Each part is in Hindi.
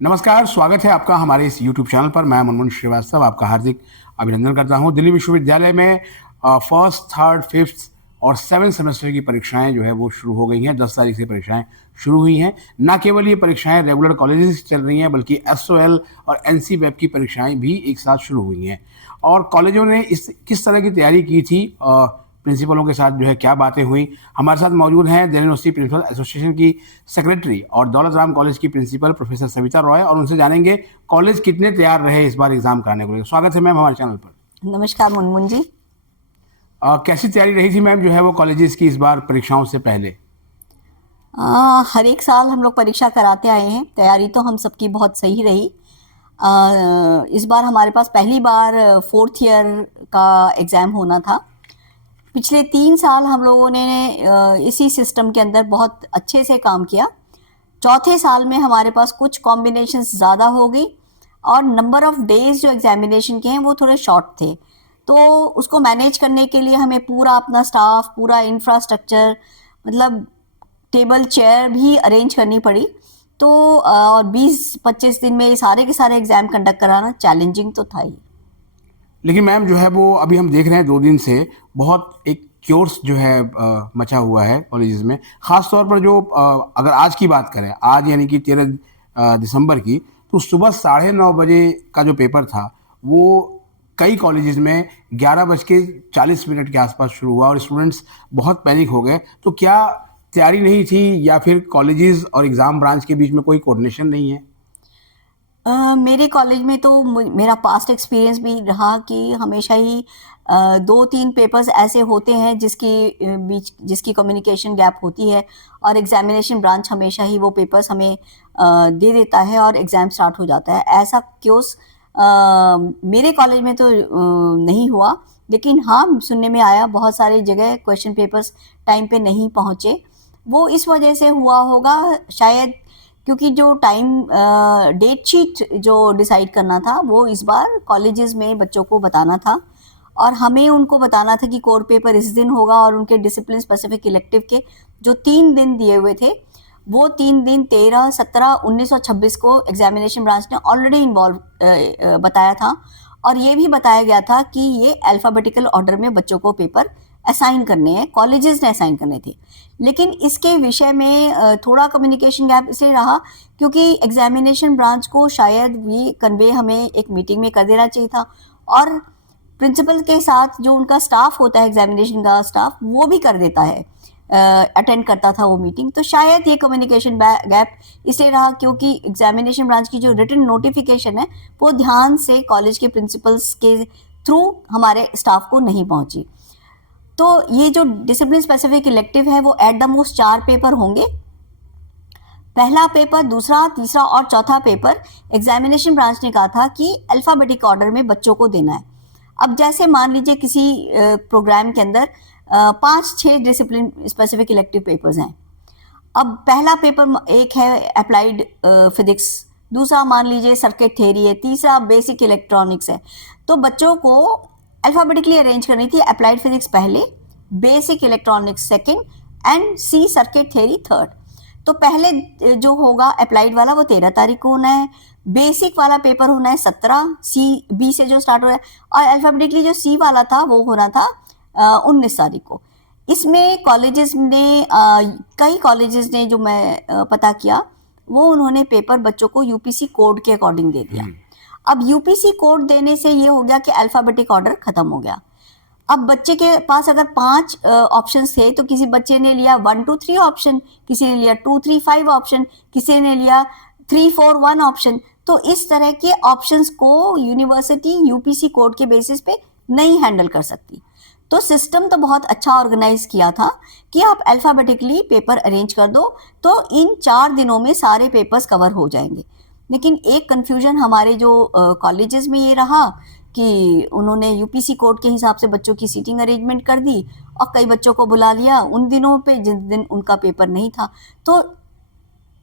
नमस्कार, स्वागत है आपका हमारे इस यूट्यूब चैनल पर। मैं मुनमुन श्रीवास्तव आपका हार्दिक अभिनंदन करता हूँ। दिल्ली विश्वविद्यालय में फर्स्ट, थर्ड, फिफ्थ और सेवन्थ सेमेस्टर की परीक्षाएं जो है वो शुरू हो गई हैं। 10 तारीख से परीक्षाएं शुरू हुई हैं। न केवल ये परीक्षाएं रेगुलर कॉलेजेस से चल रही हैं, बल्कि एसओएल और एनसी वेब की परीक्षाएं भी एक साथ शुरू हुई हैं। और कॉलेजों ने इस किस तरह की तैयारी की थी, प्रिंसिपलों के साथ जो है क्या बातें हुई। हमारे साथ मौजूद हैं दिल्ली यूनिवर्सिटी प्रिंसिपल एसोसिएशन की सेक्रेटरी और दौलत राम कॉलेज की प्रिंसिपल प्रोफेसर सविता रॉय, और उनसे जानेंगे कॉलेज कितने तैयार रहे इस बार एग्जाम कराने को लेकर। स्वागत है मैम हमारे चैनल पर। नमस्कार मुनमुन जी। कैसी तैयारी रही थी मैम जो है वो कॉलेजेस की इस बार परीक्षाओं से पहले? हर एक साल हम लोग परीक्षा कराते आए हैं। तैयारी तो हम सबकी बहुत सही रही। इस बार हमारे पास पहली बार फोर्थ ईयर का एग्ज़ाम होना था। पिछले 3 साल हम लोगों ने इसी सिस्टम के अंदर बहुत अच्छे से काम किया। चौथे साल में हमारे पास कुछ कॉम्बिनेशंस ज़्यादा हो गई और नंबर ऑफ डेज जो एग्जामिनेशन के हैं वो थोड़े शॉर्ट थे। तो उसको मैनेज करने के लिए हमें पूरा अपना स्टाफ, पूरा इंफ्रास्ट्रक्चर, मतलब टेबल चेयर भी अरेंज करनी पड़ी। तो और 20-25 दिन में ये सारे के सारे एग्ज़ाम कंडक्ट कराना चैलेंजिंग तो था ही। लेकिन मैम जो है वो अभी हम देख रहे हैं 2 दिन से बहुत एक क्योर्स जो है मचा हुआ है कॉलेजेस में। खास तौर पर जो अगर आज की बात करें, आज यानी कि 13 दिसंबर की, तो सुबह 9:30 बजे का जो पेपर था वो कई कॉलेजेस में 11:40 के आसपास शुरू हुआ और स्टूडेंट्स बहुत पैनिक हो गए। तो क्या तैयारी नहीं थी, या फिर कॉलेजेस और एग्ज़ाम ब्रांच के बीच में कोई कोऑर्डिनेशन नहीं है? मेरे कॉलेज में तो मेरा पास्ट एक्सपीरियंस भी रहा कि हमेशा ही 2-3 पेपर्स ऐसे होते हैं जिसकी कम्युनिकेशन गैप होती है और एग्जामिनेशन ब्रांच हमेशा ही वो पेपर्स हमें दे देता है और एग्ज़ाम स्टार्ट हो जाता है। ऐसा क्योस मेरे कॉलेज में तो नहीं हुआ, लेकिन हाँ, सुनने में आया बहुत सारी जगह क्वेश्चन पेपर्स टाइम पे नहीं पहुँचे। वो इस वजह से हुआ होगा शायद, क्योंकि जो टाइम डेट शीट जो डिसाइड करना था वो इस बार कॉलेजेस में बच्चों को बताना था और हमें उनको बताना था कि कोर पेपर इस दिन होगा और उनके डिसिप्लिन स्पेसिफिक इलेक्टिव के जो 3 दिन दिए हुए थे वो 3 दिन 13, 17, 19 और 26 को एग्जामिनेशन ब्रांच ने ऑलरेडी इन्वॉल्व बताया था। और ये भी बताया गया था कि ये अल्फ़ाबेटिकल ऑर्डर में बच्चों को पेपर असाइन करने हैं, कॉलेजेस ने असाइन करने थे। लेकिन इसके विषय में थोड़ा कम्युनिकेशन गैप इसलिए रहा क्योंकि एग्जामिनेशन ब्रांच को शायद ये कन्वे हमें एक मीटिंग में कर देना चाहिए था और प्रिंसिपल के साथ जो उनका स्टाफ होता है, एग्जामिनेशन का स्टाफ, वो भी कर देता है, अटेंड करता था वो मीटिंग। तो शायद ये कम्युनिकेशन गैप इसलिए रहा क्योंकि एग्जामिनेशन ब्रांच की जो रिटन नोटिफिकेशन है वो ध्यान से कॉलेज के प्रिंसिपल्स के थ्रू हमारे स्टाफ को नहीं पहुंची। तो ये जो डिसिप्लिन स्पेसिफिक इलेक्टिव है वो एट द मोस्ट 4 पेपर होंगे। पहला पेपर, दूसरा, तीसरा और चौथा पेपर एग्जामिनेशन ब्रांच ने कहा था कि अल्फ़ाबेटिक ऑर्डर में बच्चों को देना है। अब जैसे मान लीजिए किसी प्रोग्राम के अंदर 5-6 डिसिप्लिन स्पेसिफिक इलेक्टिव पेपर्स हैं। अब पहला पेपर एक है अप्लाइड फिजिक्स, दूसरा मान लीजिए सर्किट थ्योरी है, तीसरा बेसिक इलेक्ट्रॉनिक्स है। तो बच्चों को अल्फ़ाबेटिकली अरेंज करनी थी, अप्लाइड फिजिक्स पहले, basic electronics second and C circuit theory third. तो पहले जो होगा अप्लाइड वाला वो 13 तारीख को होना है, बेसिक वाला पेपर होना है 17, सी बी से जो स्टार्ट हो रहा है, और अल्फ़ाबेटिकली जो सी वाला था वो होना था 19 तारीख को। इसमें कॉलेजेस ने कई कॉलेजेस ने जो मैं पता किया वो उन्होंने पेपर बच्चों को यूपीसी कोड के अकॉर्डिंग दे दिया। अब यूपीसी कोड देने से ये हो गया कि अल्फ़ाबेटिक ऑर्डर खत्म हो गया। अब बच्चे के पास अगर 5 ऑप्शंस थे तो किसी बच्चे ने लिया 1, 2, 3 ऑप्शन, किसी ने लिया 2, 3, 5 ऑप्शन, किसी ने लिया 3, 4, 1 ऑप्शन। तो इस तरह के ऑप्शंस को यूनिवर्सिटी यूपीसी कोड के बेसिस पे नहीं हैंडल कर सकती। तो सिस्टम तो बहुत अच्छा ऑर्गेनाइज किया था कि आप अल्फ़ाबेटिकली पेपर अरेंज कर दो तो इन 4 दिनों में सारे पेपर्स कवर हो जाएंगे। लेकिन एक कन्फ्यूजन हमारे जो कॉलेजेस में ये रहा कि उन्होंने यूपीसी कोड के हिसाब से बच्चों की सीटिंग अरेंजमेंट कर दी और कई बच्चों को बुला लिया उन दिनों पे जिन दिन उनका पेपर नहीं था। तो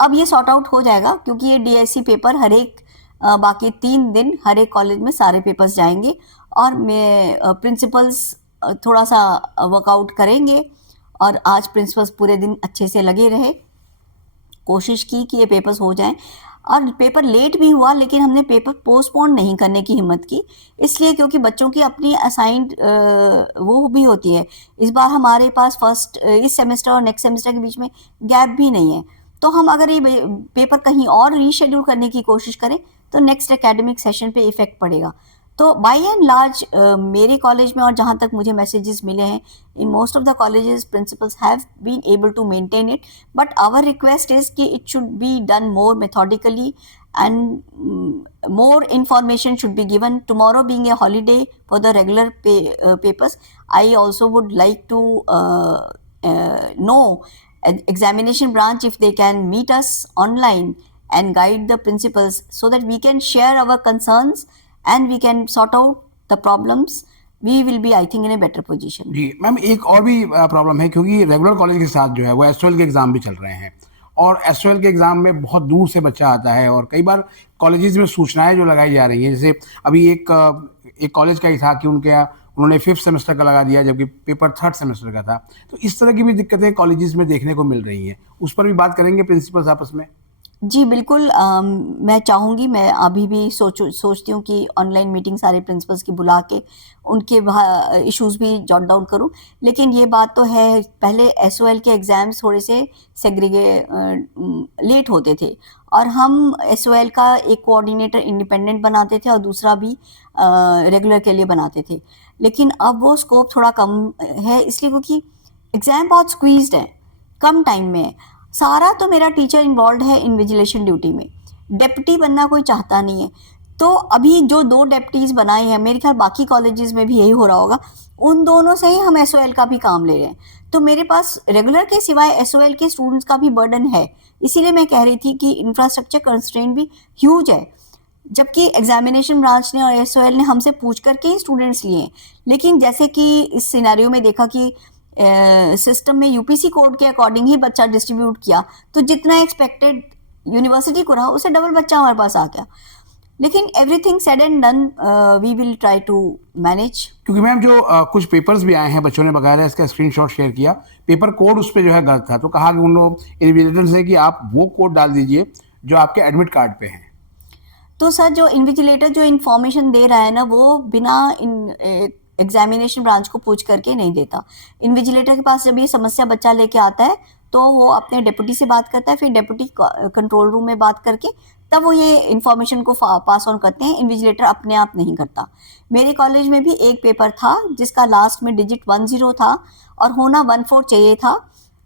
अब ये सॉर्ट आउट हो जाएगा क्योंकि ये डीएससी पेपर हर एक बाकी 3 दिन हर एक कॉलेज में सारे पेपर्स जाएंगे और मैं प्रिंसिपल्स थोड़ा सा वर्कआउट करेंगे और आज प्रिंसिपल्स पूरे दिन अच्छे से लगे रहे, कोशिश की कि ये पेपर्स हो जाएं। और पेपर लेट भी हुआ लेकिन हमने पेपर पोस्टपोन नहीं करने की हिम्मत की, इसलिए क्योंकि बच्चों की अपनी असाइंड वो भी होती है। इस बार हमारे पास फर्स्ट इस सेमेस्टर और नेक्स्ट सेमेस्टर के बीच में गैप भी नहीं है, तो हम अगर ये पेपर कहीं और रीशेड्यूल करने की कोशिश करें तो नेक्स्ट एकेडमिक सेशन पे इफेक्ट पड़ेगा। तो बाय एंड लार्ज मेरे कॉलेज में और जहाँ तक मुझे मैसेजेस मिले हैं, in most of the colleges principals have been able to maintain it, but our request is कि it should be done more methodically and more information should be given. Tomorrow being a holiday for the regular papers, I also would like to know examination branch if they can meet us online and guide the principals so that we can share our concerns and we can sort out the problems. We will be, I think, in a better position. जी मैम, एक और भी प्रॉब्लम है, क्योंकि रेगुलर कॉलेज के साथ जो है वो एसओएल के एग्ज़ाम भी चल रहे हैं, और एसओएल के एग्ज़ाम में बहुत दूर से बच्चा आता है, और कई बार कॉलेजेस में सूचनाएं जो लगाई जा रही हैं, जैसे अभी एक कॉलेज का ही था कि उन्होंने 5th सेमेस्टर का लगा दिया जबकि पेपर 3rd सेमेस्टर का था। तो इस तरह की भी दिक्कतें कॉलेजेस में देखने को मिल रही हैं, उस पर भी बात करेंगे प्रिंसिपल्स आपस में? जी बिल्कुल, मैं चाहूँगी, मैं अभी भी सोचती हूँ कि ऑनलाइन मीटिंग सारे प्रिंसिपल्स की बुला के उनके इश्यूज़ भी जॉट डाउन करूँ, लेकिन ये बात तो है, पहले एसओएल के एग्ज़ाम्स थोड़े से लेट होते थे और हम एसओएल का एक कोऑर्डिनेटर इंडिपेंडेंट बनाते थे और दूसरा भी रेगुलर के लिए बनाते थे, लेकिन अब वो स्कोप थोड़ा कम है, इसलिए क्योंकि एग्ज़ाम बहुत स्क्वीज्ड है, कम टाइम में है। सारा तो मेरा टीचर इन्वॉल्व है इन्विजिलेशन ड्यूटी में, डेप्यूटी बनना कोई चाहता नहीं है, तो अभी जो 2 डेप्यूटीज़ बनाए हैं, मेरे ख्याल बाकी कॉलेजेस में भी यही हो रहा होगा, उन दोनों से ही हम एसओएल का भी काम ले रहे हैं। तो मेरे पास रेगुलर के सिवाय एसओएल के स्टूडेंट्स का भी बर्डन है, इसीलिए मैं कह रही थी कि इंफ्रास्ट्रक्चर कंस्ट्रेंट भी ह्यूज है, जबकि एग्जामिनेशन ब्रांच ने और एसओएल ने हमसे पूछ करके ही स्टूडेंट्स लिए, लेकिन जैसे कि इस सिनेरियो में देखा कि सिस्टम में यूपीसी कोड के अकॉर्डिंग ही बच्चा डिस्ट्रीब्यूट किया, तो जितना एक्सपेक्टेड यूनिवर्सिटी को रहा उससे डबल बच्चा हमारे पास आ गया, लेकिन everything said and done we will try to manage. क्योंकि मैम जो कुछ पेपर्स भी आए हैं, बच्चों ने बकायदा इसका स्क्रीनशॉट शेयर किया, पेपर कोड उस पर जो है गलत था, तो कहा कि उन लोग इन्विजिलेटर से कि आप वो कोड डाल दीजिए जो आपके एडमिट कार्ड पे हैं। तो सर, जो इन्विजिलेटर जो इन्फॉर्मेशन दे रहा है ना, वो बिना एग्जामिनेशन ब्रांच को पूछ करके नहीं देता। इन्विजिलेटर के पास जब ये समस्या बच्चा लेके आता है तो वो अपने डेप्यूटी से बात करता है, फिर डेप्यूटी कंट्रोल रूम में बात करके तब वो ये इन्फॉर्मेशन को पास ऑन करते हैं, इन्विजिलेटर अपने आप नहीं करता। मेरे कॉलेज में भी एक पेपर था जिसका लास्ट में डिजिट 10 था और होना 14 चाहिए था,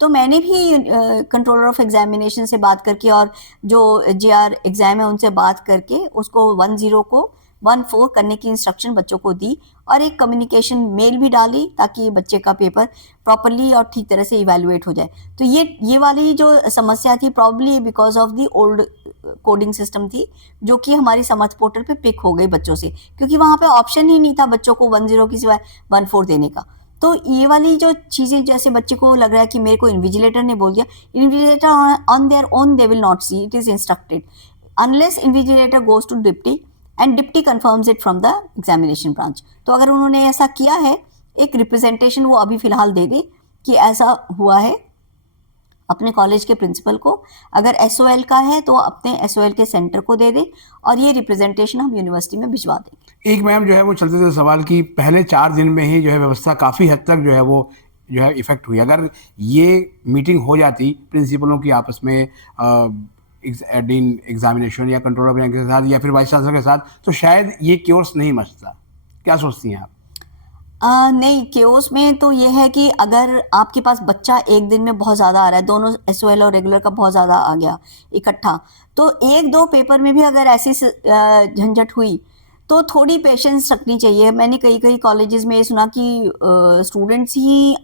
तो मैंने भी कंट्रोलर ऑफ एग्जामिनेशन से बात करके और जो जेआर एग्ज़ाम है उनसे बात करके उसको 10 को 14 करने की इंस्ट्रक्शन बच्चों को दी और एक कम्युनिकेशन मेल भी डाली ताकि बच्चे का पेपर प्रॉपरली और ठीक तरह से इवैल्यूएट हो जाए। तो ये वाली जो समस्या थी probably because of the old coding system थी, जो कि हमारी समर्थ पोर्टल पे पिक हो गई बच्चों से, क्योंकि वहाँ पे ऑप्शन ही नहीं था बच्चों को 10 की सिवाय 14 देने का। तो ये वाली जो चीज़ें, जैसे बच्चे को लग रहा है कि मेरे को इन्विजिलेटर ने बोल दिया, invigilator on their own they will not see, it is instructed unless invigilator goes to deputy and deputy confirms it from the examination branch. तो अगर उन्होंने ऐसा किया है, एक रिप्रेजेंटेशन वो अभी फ़िलहाल दे दे कि ऐसा हुआ है अपने कॉलेज के प्रिंसिपल को, अगर एसओएल का है तो अपने एसओएल के सेंटर को दे दे और ये रिप्रेजेंटेशन हम यूनिवर्सिटी में भिजवा देंगे। एक मैम जो है वो चलते थे सवाल की, पहले 4 दिन में ही जो है व्यवस्था काफ़ी हद तक जो है वो जो है इफेक्ट हुई, अगर ये मीटिंग हो जाती प्रिंसिपलों की आपस में डीन एग्जामिनेशन या कंट्रोलर के साथ या फिर वाइस चांसलर के साथ, तो शायद ये क्योर्स नहीं मचता। क्या सोचती हैं आप? नहीं, केओस में तो ये है कि अगर आपके पास बच्चा एक दिन में बहुत ज़्यादा आ रहा है, दोनों एसओएल और रेगुलर का बहुत ज़्यादा आ गया इकट्ठा, तो 1-2 पेपर में भी अगर ऐसी झंझट हुई तो थोड़ी पेशेंस रखनी चाहिए। मैंने कई कॉलेजेस में ये सुना कि स्टूडेंट्स ही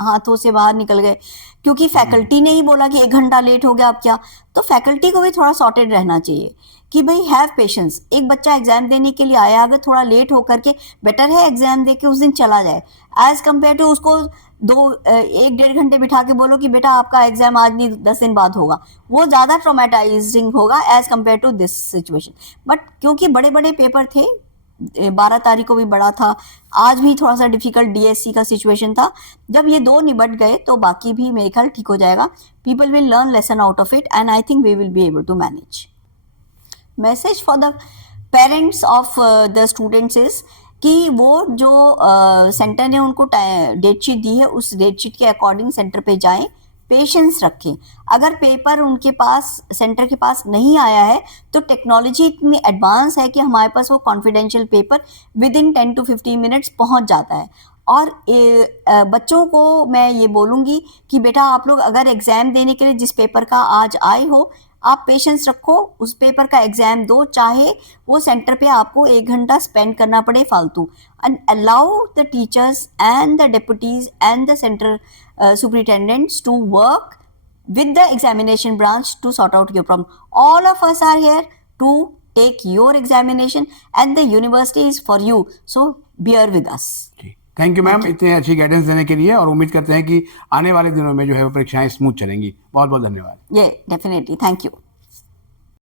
हाथों से बाहर निकल गए क्योंकि फैकल्टी ने ही बोला कि 1 घंटा लेट हो गया, अब क्या। तो फैकल्टी को भी थोड़ा सॉर्टेड रहना चाहिए कि भाई हैव पेशेंस, एक बच्चा एग्जाम देने के लिए आया, अगर थोड़ा लेट होकर के बेटर है एग्जाम दे के उस दिन चला जाए, एज कम्पेयर टू उसको 1-1.5 घंटे बिठा के बोलो कि बेटा आपका एग्जाम आज नहीं 10 दिन बाद होगा, वो ज़्यादा ट्रॉमेटाइजिंग होगा as compare to this situation. But क्योंकि बड़े बड़े पेपर थे, 12 तारीख को भी बड़ा था, आज भी थोड़ा सा डिफिकल्ट डीएससी का सिचुएशन था, जब ये 2 निबट गए तो बाकी भी मेरे ख्याल ठीक हो जाएगा। People will learn lesson out of it and I think we will be able to manage. message for the parents of the students is कि वो जो सेंटर ने उनको डेट शीट दी है उस डेट शीट के अकॉर्डिंग सेंटर पे जाएं, पेशेंस रखें। अगर पेपर उनके पास सेंटर के पास नहीं आया है तो टेक्नोलॉजी इतनी एडवांस है कि हमारे पास वो confidential paper with in 10 to 15 minutes पहुंच जाता है। और बच्चों को मैं ये बोलूँगी कि बेटा आप लोग अगर एग्ज़ाम देने के लिए जिस पेपर का आज आए हो, आप पेशेंस रखो, उस पेपर का एग्ज़ाम दो, चाहे वो सेंटर पे आपको 1 घंटा स्पेंड करना पड़े फालतू, and allow the teachers and the deputies and the centre superintendents to work with the examination branch to sort out your problem. All of us are here to take your examination and the university is for you. So bear with us. Thank you ma'am इतनी अच्छी गाइडेंस देने के लिए, और उम्मीद करते हैं कि आने वाले दिनों में जो है वो परीक्षाएं स्मूथ चलेंगी। बहुत बहुत धन्यवाद। Yeah, definitely. Thank you.